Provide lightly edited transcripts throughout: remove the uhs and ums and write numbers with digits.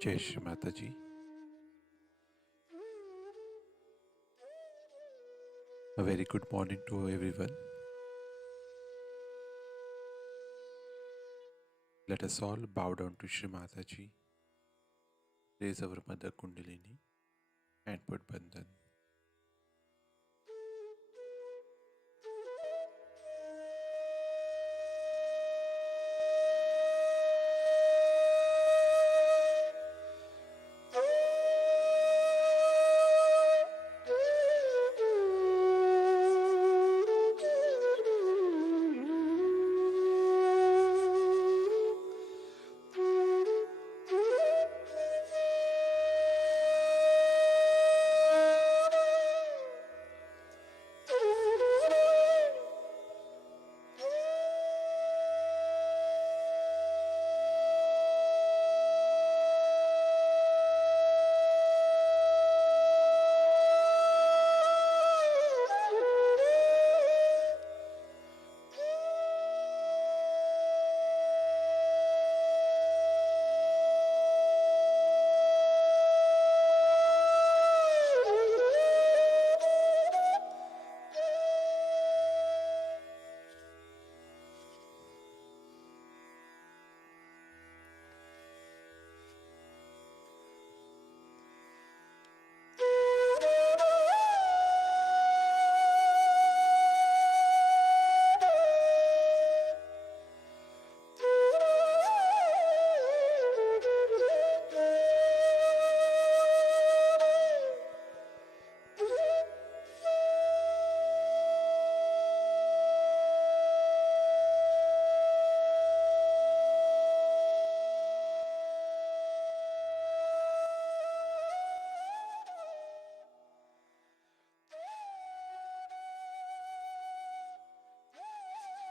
Jai Shri Mataji. A very good morning to everyone. Let us all bow down to Shri Mataji, raise our Mother Kundalini and put Bandhan.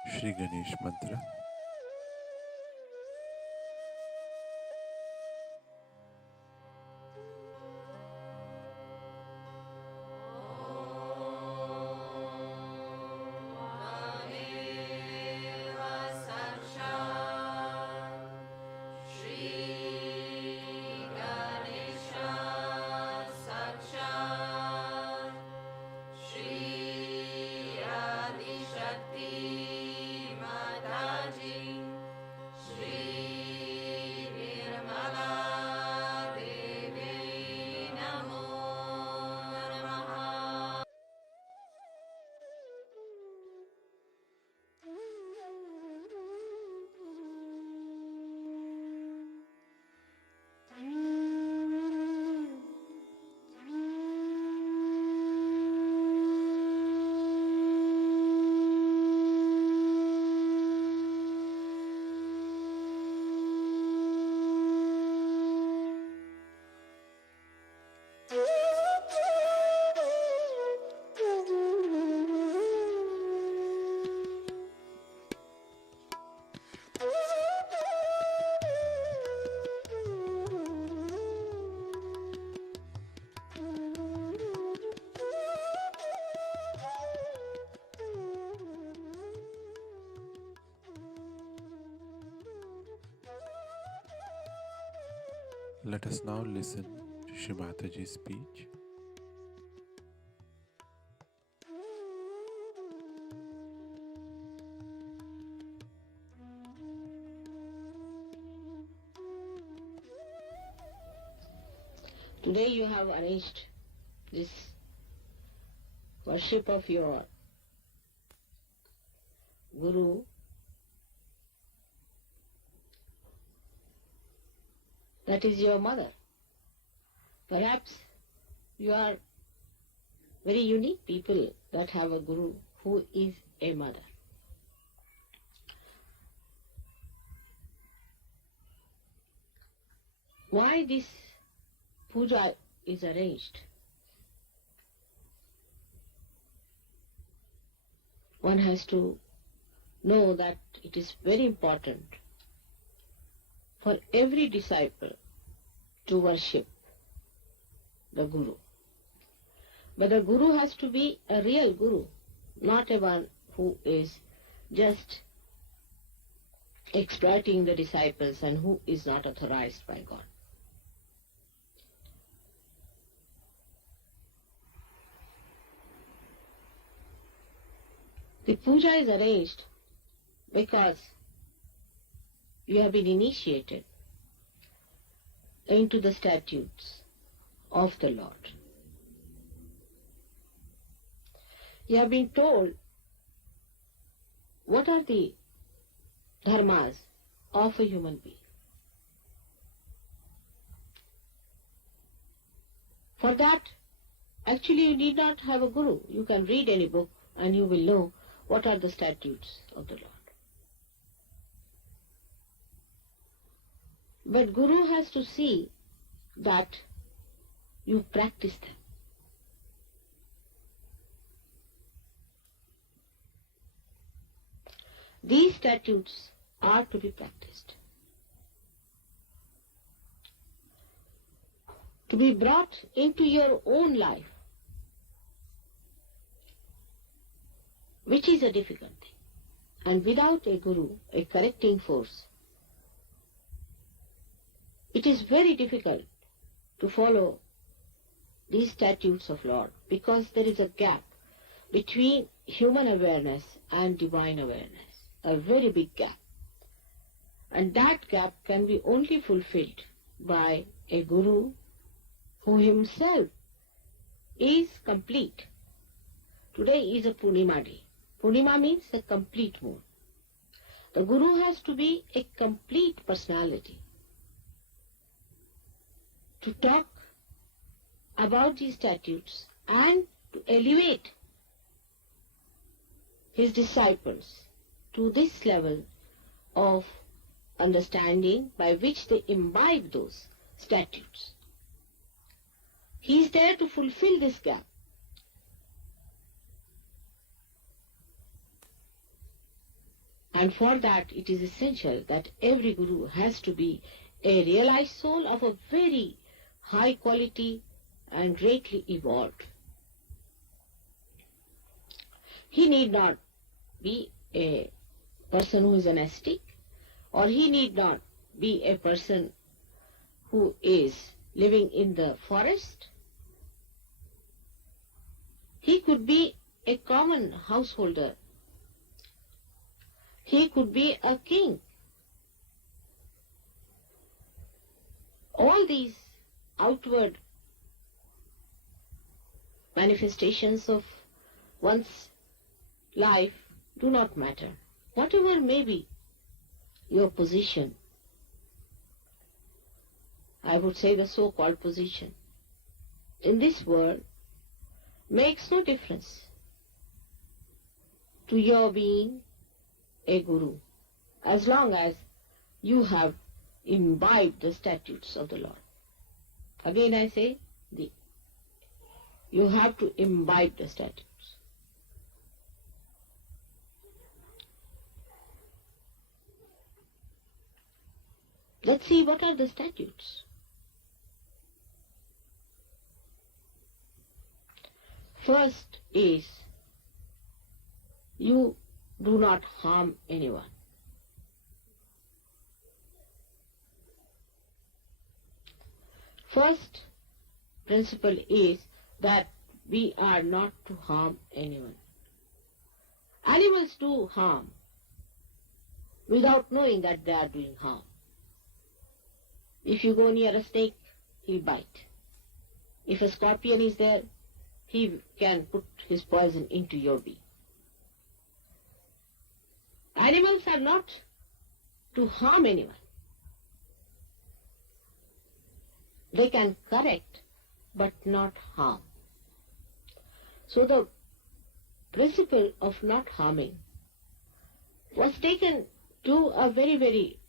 Shri Ganesh Mantra. Let us now listen to Shri Mataji's speech. Today you have arranged this worship of your Guru. That is your mother. Perhaps you are very unique people that have a Guru who is a mother. Why this puja is arranged? One has to know that it is very important for every disciple to worship the Guru. But the Guru has to be a real Guru, not a one who is just exploiting the disciples and who is not authorized by God. The puja is arranged because you have been initiated into the statutes of the Lord. You have been told what are the dharmas of a human being. For that, actually you need not have a guru. You can read any book and you will know what are the statutes of the Lord. But guru has to see that you practice them. These statutes are to be practiced, to be brought into your own life, which is a difficult thing. And without a guru, a correcting force, it is very difficult to follow these statutes of Lord, because there is a gap between human awareness and divine awareness, a very big gap. And that gap can be only fulfilled by a guru who himself is complete. Today is a Purnima day. Purnima means a complete moon. The guru has to be a complete personality to talk about these statutes and to elevate his disciples to this level of understanding by which they imbibe those statutes. He is there to fulfill this gap. And for that it is essential that every guru has to be a realized soul of a very high quality and greatly evolved. He need not be a person who is an ascetic, or he need not be a person who is living in the forest. He could be a common householder. He could be a king. All these outward manifestations of one's life do not matter. Whatever may be your position, I would say the so-called position, in this world makes no difference to your being a guru, as long as you have imbibed the statutes of the Lord. Again I say, you have to imbibe the statutes. Let's see what are the statutes. First is, you do not harm anyone. First principle is that we are not to harm anyone. Animals do harm without knowing that they are doing harm. If you go near a snake, he'll bite. If a scorpion is there, he can put his poison into your being. Animals are not to harm anyone. They can correct, but not harm. So the principle of not harming was taken to a very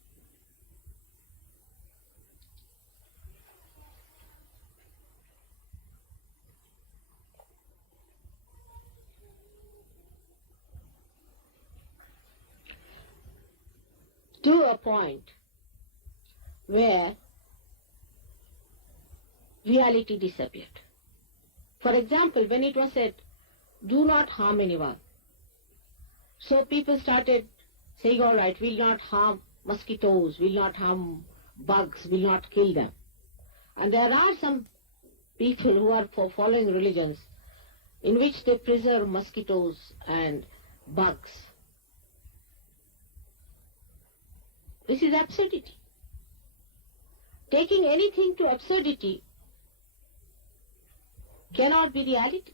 to a point where reality disappeared. For example, when it was said, do not harm anyone, so people started saying, all right, we'll not harm mosquitoes, we'll not harm bugs, we'll not kill them. And there are some people who are following religions in which they preserve mosquitoes and bugs. This is absurdity. Taking anything to absurdity cannot be reality.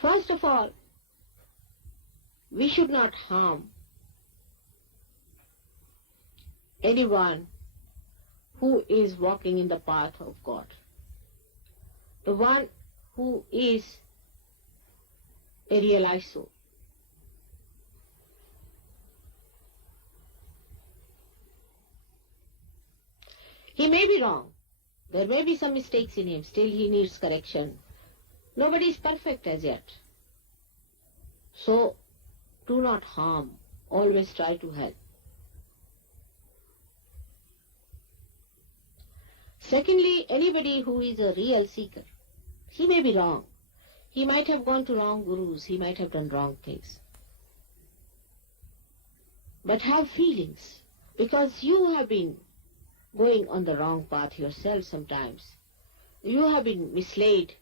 First of all, we should not harm anyone who is walking in the path of God. The one who is a realized soul. He may be wrong. There may be some mistakes in him. Still he needs correction. Nobody is perfect as yet. So do not harm. Always try to help. Secondly, anybody who is a real seeker, he may be wrong. He might have gone to wrong gurus. He might have done wrong things. But have feelings, because you have been going on the wrong path yourself sometimes. You have been misled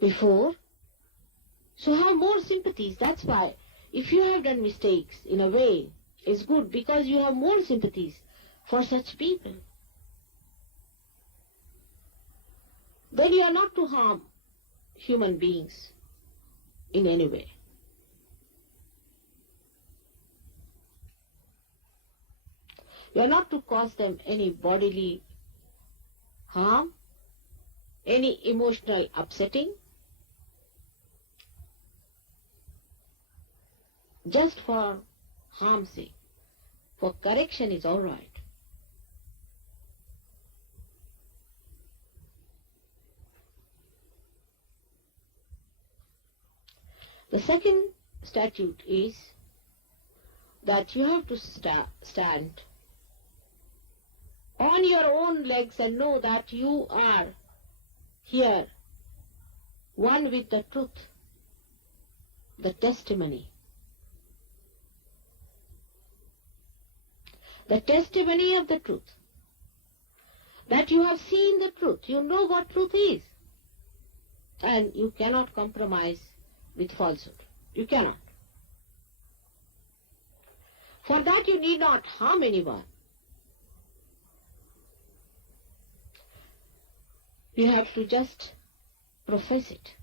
before. So have more sympathies. That's why if you have done mistakes, in a way, it's good because you have more sympathies for such people. Then you are not to harm human beings in any way. You are not to cause them any bodily harm, any emotional upsetting. Just for harm's sake. For correction is all right. The second statute is that you have to stand on your own legs and know that you are here, one with the truth, the testimony. The testimony of the truth. That you have seen the truth. You know what truth is. And you cannot compromise with falsehood. You cannot. For that you need not harm anyone. You have to just profess it.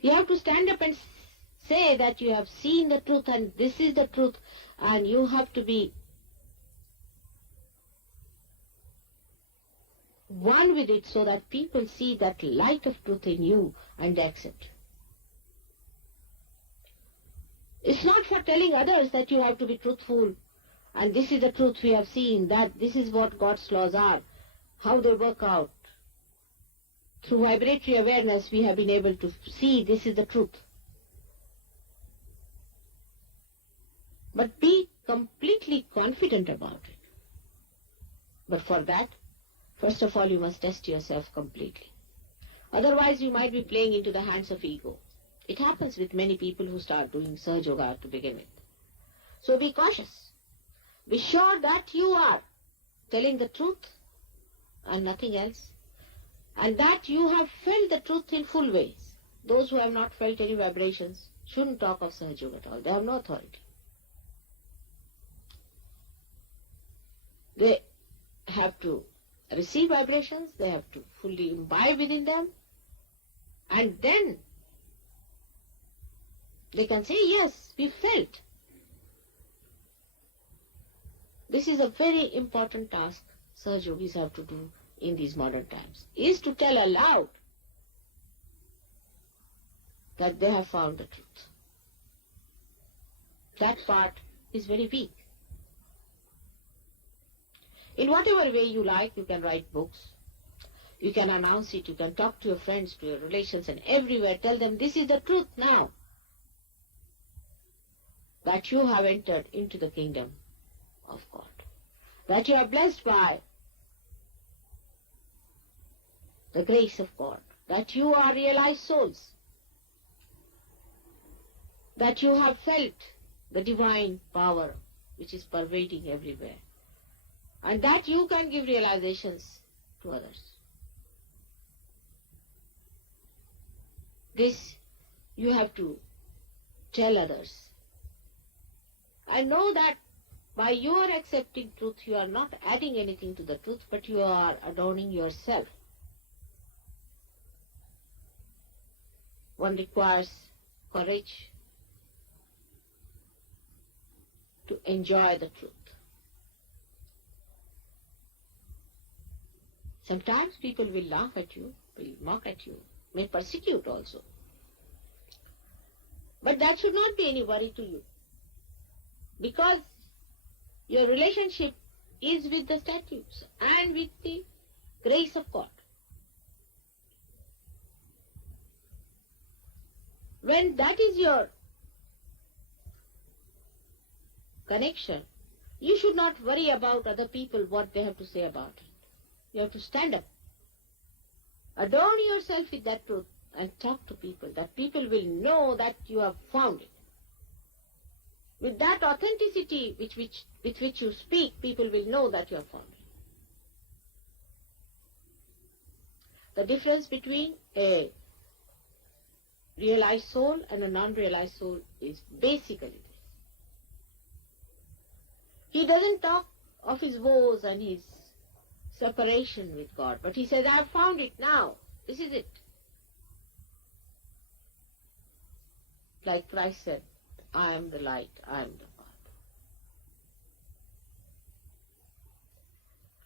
You have to stand up and say that you have seen the truth and this is the truth, and you have to be one with it so that people see that light of truth in you and accept. It's not for telling others that you have to be truthful and this is the truth we have seen, that this is what God's laws are, how they work out. Through vibratory awareness we have been able to see this is the truth. But be completely confident about it. But for that, first of all, you must test yourself completely. Otherwise, you might be playing into the hands of ego. It happens with many people who start doing Sahaja Yoga to begin with. So be cautious. Be sure that you are telling the truth and nothing else, and that you have felt the truth in full ways. Those who have not felt any vibrations shouldn't talk of Sahaja Yoga at all. They have no authority. They have to receive vibrations, they have to fully imbibe within them, and then they can say, yes, we felt. This is a very important task Sahaja Yogis have to do in these modern times, is to tell aloud that they have found the truth. That part is very weak. In whatever way you like, you can write books, you can announce it, you can talk to your friends, to your relations, and everywhere tell them this is the truth now, that you have entered into the kingdom of God, that you are blessed by the grace of God, that you are realized souls, that you have felt the divine power which is pervading everywhere, and that you can give realizations to others. This you have to tell others. I know that by your accepting truth, you are not adding anything to the truth, but you are adorning yourself. One requires courage to enjoy the truth. Sometimes people will laugh at you, will mock at you, may persecute also. But that should not be any worry to you, because your relationship is with the statutes and with the grace of God. When that is your connection, you should not worry about other people, what they have to say about it. You have to stand up. Adorn yourself with that truth and talk to people, that people will know that you have found it. With that authenticity with which you speak, people will know that you have found it. The difference between a realized soul and a non-realized soul is basically this. He doesn't talk of his woes and his separation with God, but he says, I have found it now. This is it. Like Christ said, I am the light, I am the path.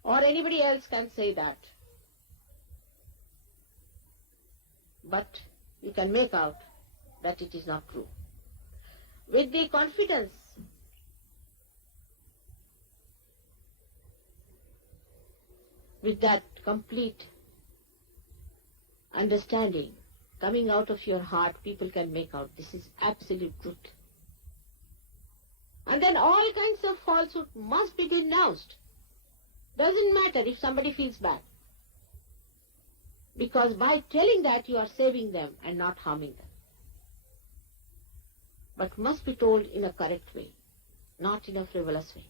Or anybody else can say that. But you can make out that it is not true. With the confidence with that complete understanding coming out of your heart, people can make out this is absolute truth. And then all kinds of falsehood must be denounced. Doesn't matter if somebody feels bad. Because by telling that, you are saving them and not harming them. But must be told in a correct way, not in a frivolous way.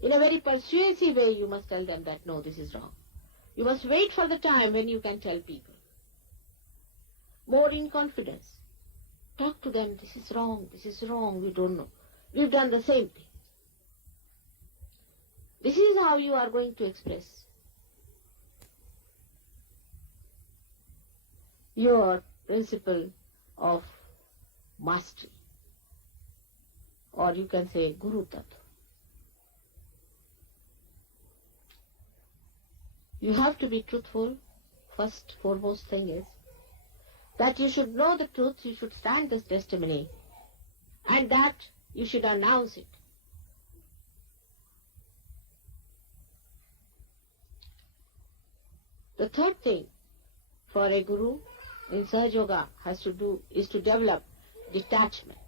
In a very persuasive way, you must tell them that, no, this is wrong. You must wait for the time when you can tell people. More in confidence. Talk to them, this is wrong, we don't know. We've done the same thing. This is how you are going to express your principle of mastery. Or you can say Guru Tattva. You have to be truthful. First, foremost thing is that you should know the truth, you should stand this testimony, and that you should announce it. The third thing for a guru in Sahaja Yoga has to do is to develop detachment.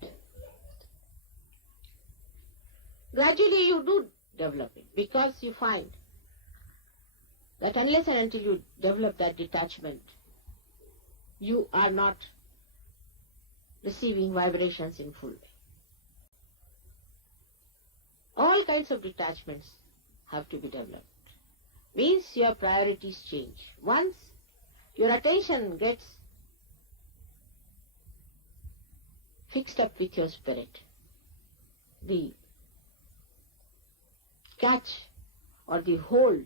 Gradually you do develop it, because you find that unless and until you develop that detachment, you are not receiving vibrations in full way. All kinds of detachments have to be developed. Means your priorities change. Once your attention gets fixed up with your spirit, the catch or the hold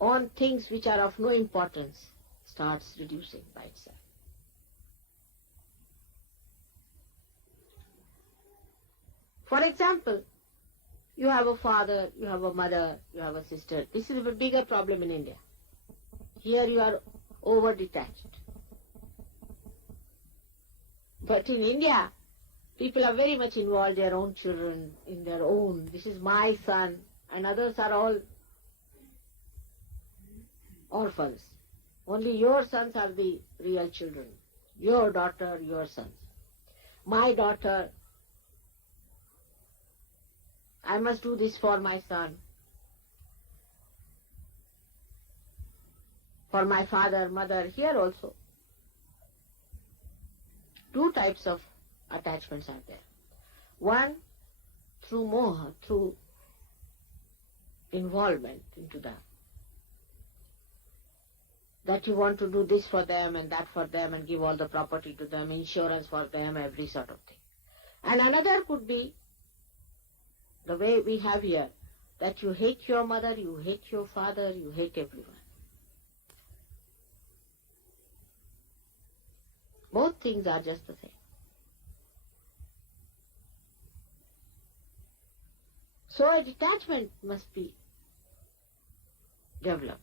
on things which are of no importance starts reducing by itself. For example, you have a father, you have a mother, you have a sister. This is a bigger problem in India. Here you are over-detached. But in India, people are very much involved, their own children, in their own. This is my son, and others are all orphans. Only your sons are the real children. Your daughter, your sons. My daughter, I must do this for my son. For my father, mother, here also. Two types of attachments are there. One, through moha, through that you want to do this for them and that for them and give all the property to them, insurance for them, every sort of thing. And another could be the way we have here, that you hate your mother, you hate your father, you hate everyone. Both things are just the same. So a detachment must be developed.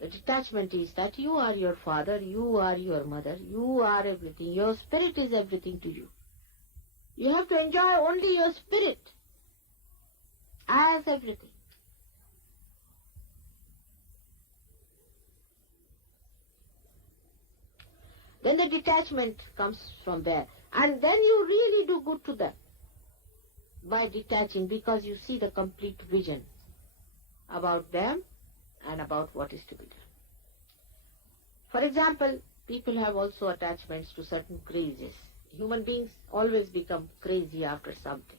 The detachment is that you are your father, you are your mother, you are everything. Your spirit is everything to you. You have to enjoy only your spirit as everything. Then the detachment comes from there. And then you really do good to them by detaching, because you see the complete vision about them and about what is to be done. For example, people have also attachments to certain crazes. Human beings always become crazy after something.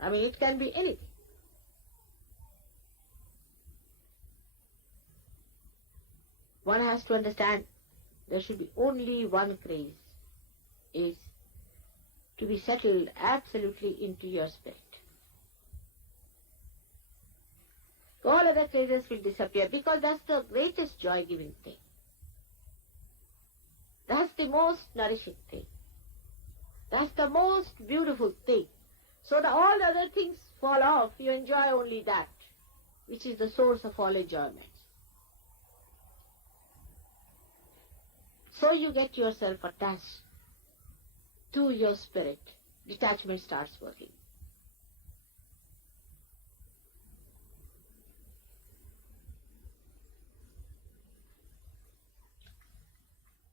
I mean, it can be anything. One has to understand there should be only one craze, is to be settled absolutely into your spirit. All other crazes will disappear, because that's the greatest joy-giving thing. That's the most nourishing thing. That's the most beautiful thing. So all other things fall off. You enjoy only that, which is the source of all enjoyment. So you get yourself attached to your spirit. Detachment starts working.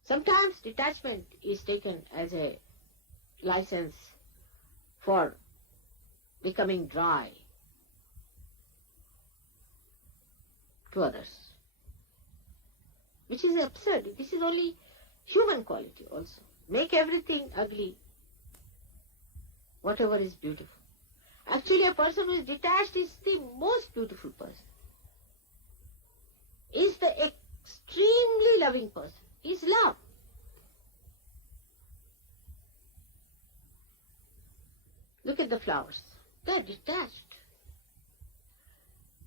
Sometimes detachment is taken as a license for becoming dry to others, which is absurd. This is only human quality also. Make everything ugly, whatever is beautiful. Actually, a person who is detached is the most beautiful person, is the extremely loving person, is love. Look at the flowers. They are detached.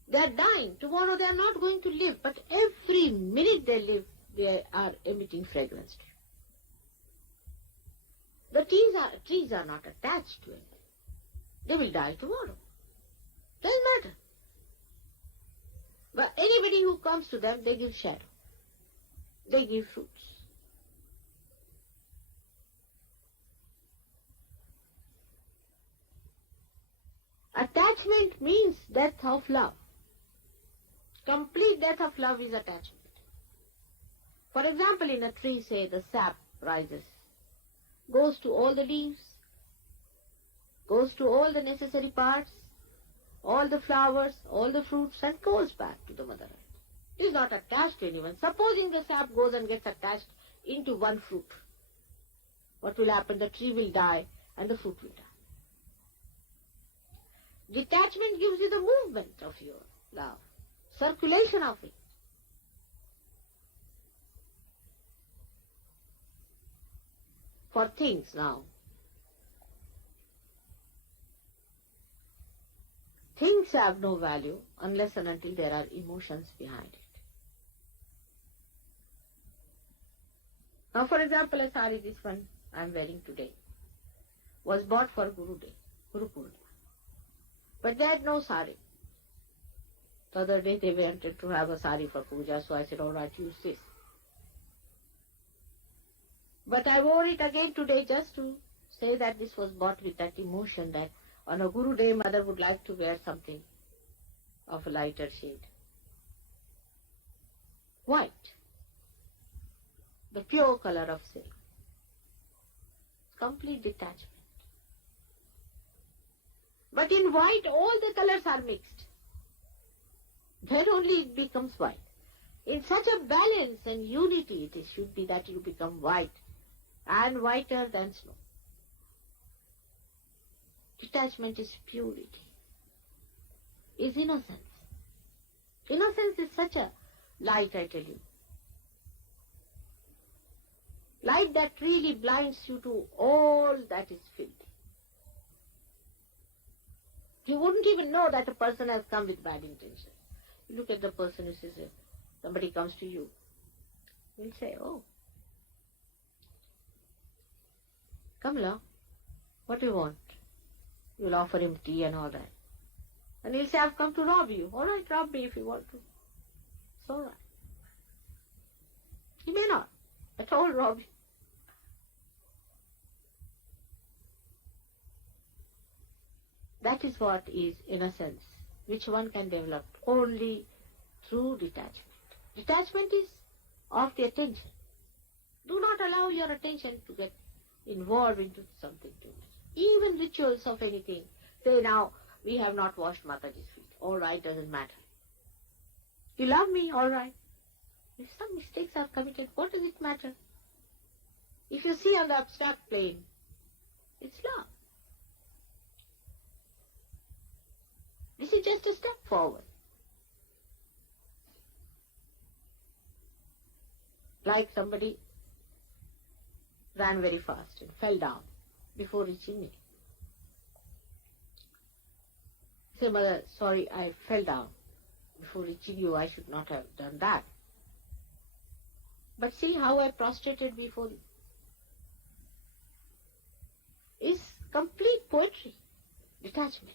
They are dying. Tomorrow they are not going to live, but every minute they live, they are emitting fragrance to you. The trees are not attached to anything. They will die tomorrow. Doesn't matter. But anybody who comes to them, they give shadow. They give fruits. Attachment means death of love. Complete death of love is attachment. For example, in a tree, say, the sap rises, goes to all the leaves, goes to all the necessary parts, all the flowers, all the fruits, and goes back to the mother earth. It is not attached to anyone. Supposing the sap goes and gets attached into one fruit, what will happen? The tree will die and the fruit will die. Detachment gives you the movement of your love, circulation of it. For things now, things have no value unless and until there are emotions behind it. Now, for example, a sari, this one I am wearing today, was bought for Guru Day, Guru Purnima. But they had no sari. The other day they wanted to have a sari for puja, so I said, all right, use this. But I wore it again today just to say that this was bought with that emotion that on a Guru Day, mother would like to wear something of a lighter shade. White, the pure color of silk. Complete detachment. But in white, all the colors are mixed. Then only it becomes white. In such a balance and unity, it should be that you become white and whiter than snow. Detachment is purity, is innocence, Innocence is such a light, I tell you. Light that really blinds you to all that is filthy. You wouldn't even know that a person has come with bad intentions. You look at the person who says, somebody comes to you, you'll say, oh, come along, what do you want? You'll offer him tea and all that. And he'll say, I've come to rob you. All right, rob me if you want to. It's all right. He may not at all rob you. That is what is innocence, which one can develop only through detachment. Detachment is of the attention. Do not allow your attention to get involved into something too much. Even rituals of anything. Say now, we have not washed Mataji's feet. All right, doesn't matter. You love me, all right. If some mistakes are committed, what does it matter? If you see on the abstract plane, it's love. This is just a step forward. Like somebody ran very fast and fell down before reaching me. Say, mother, sorry, I fell down before reaching you. I should not have done that. But see how I prostrated before you. Is complete poetry, detachment.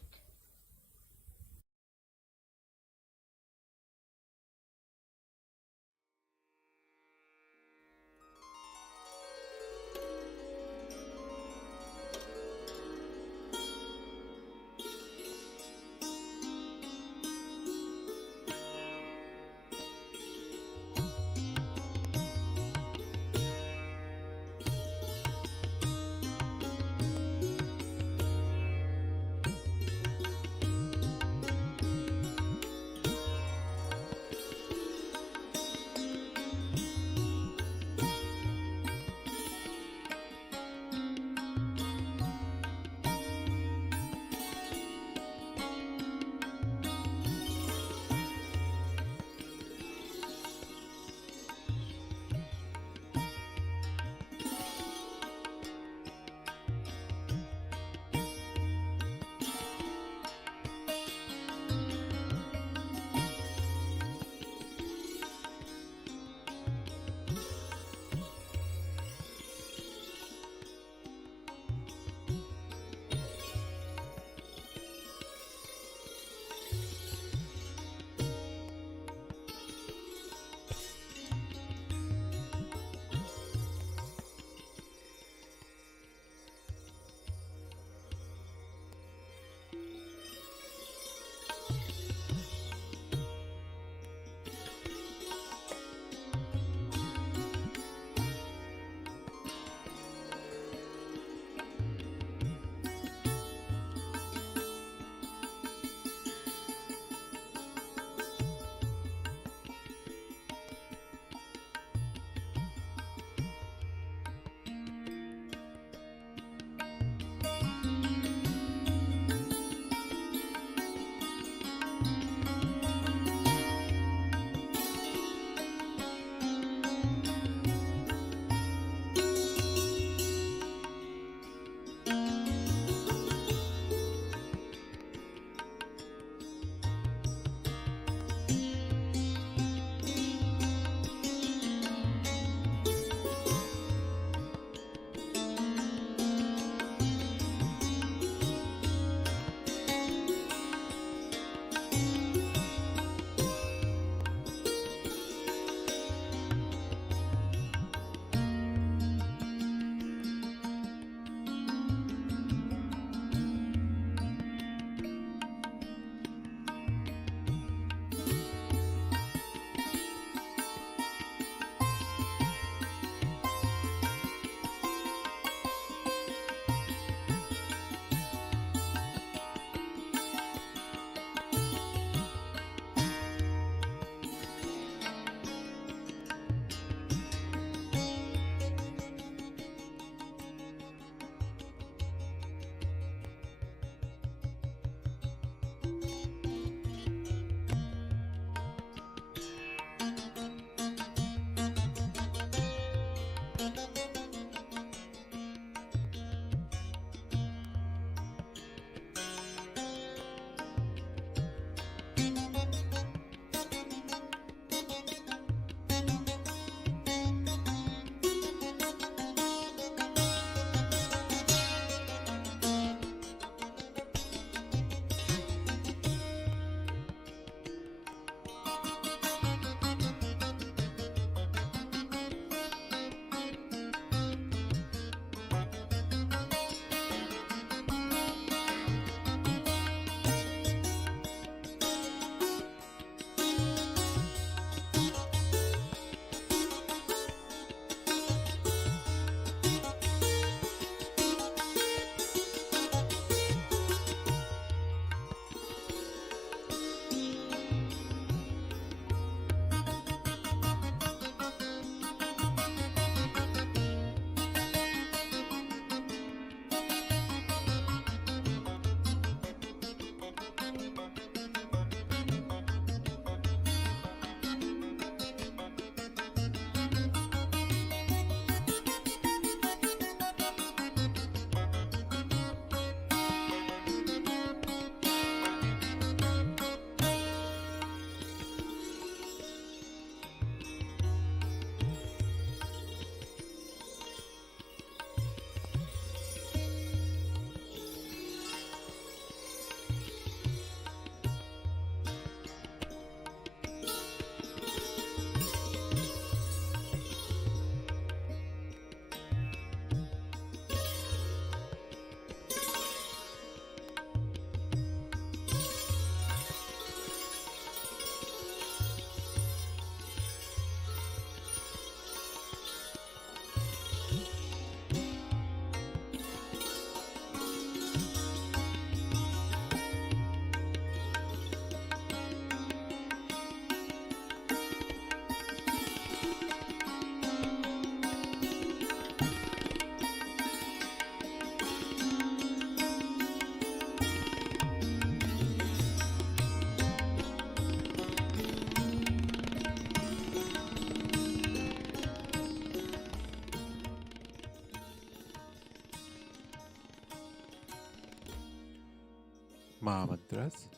Mahamantras.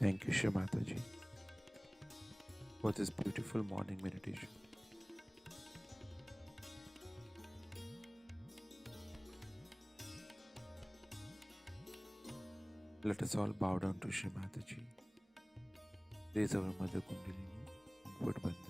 Thank you, Shri Mataji, for this beautiful morning meditation. Let us all bow down to Shri Mataji. Raise our Mother Kundalini and put Bandhan.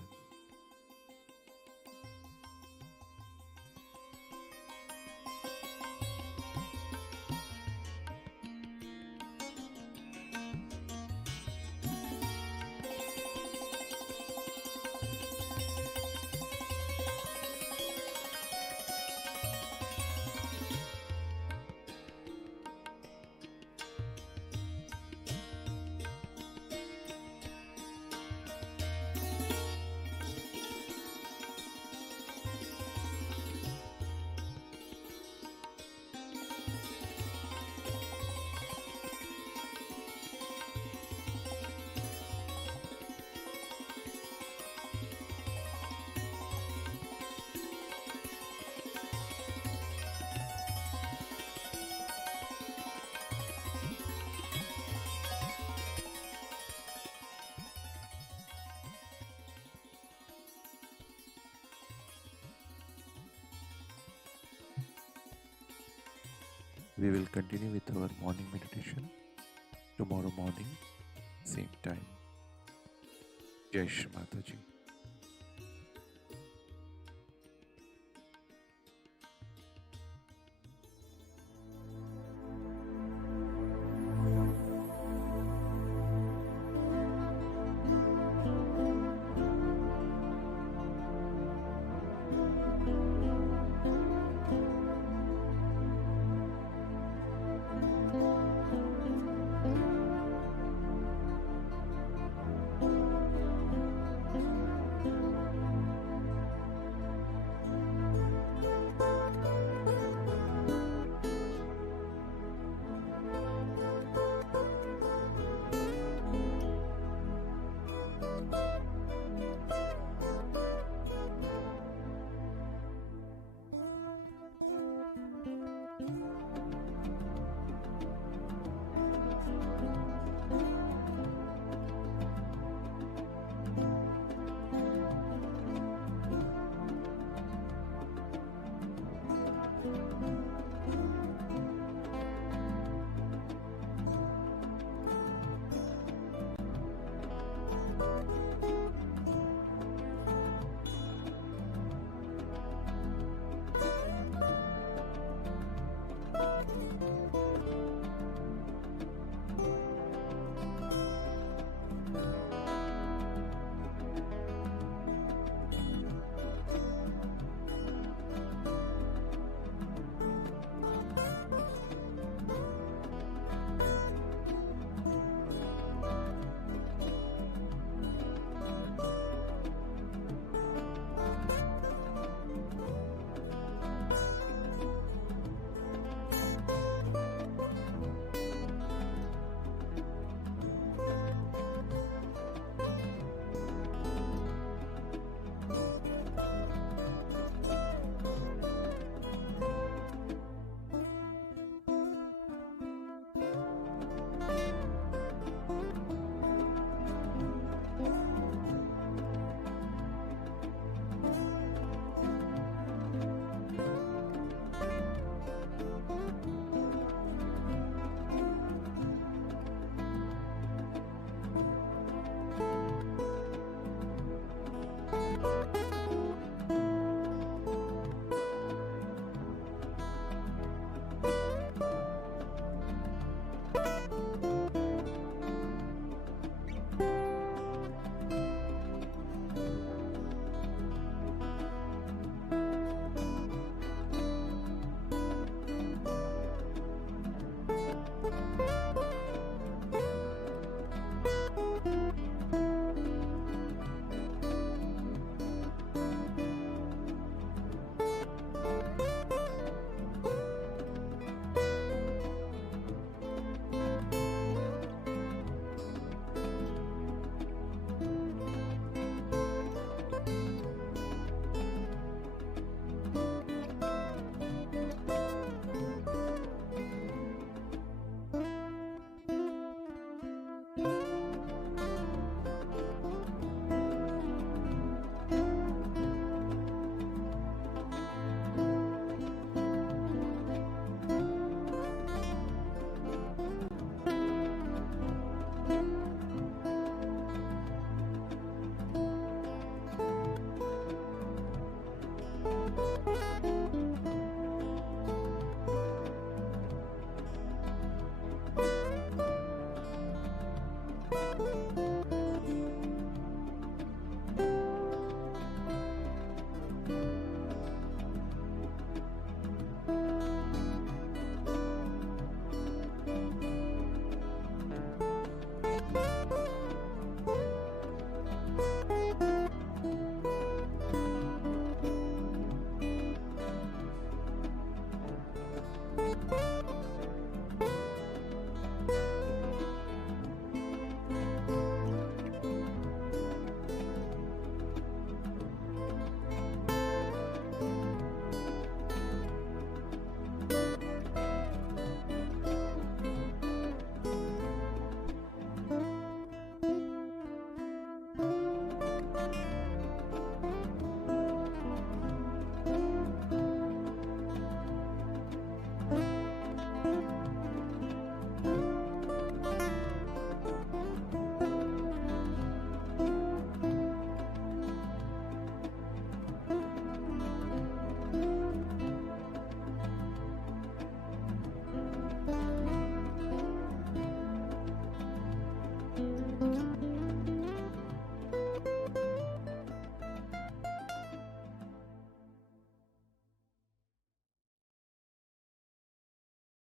We will continue with our morning meditation tomorrow morning, same time. Jai Shri Mataji.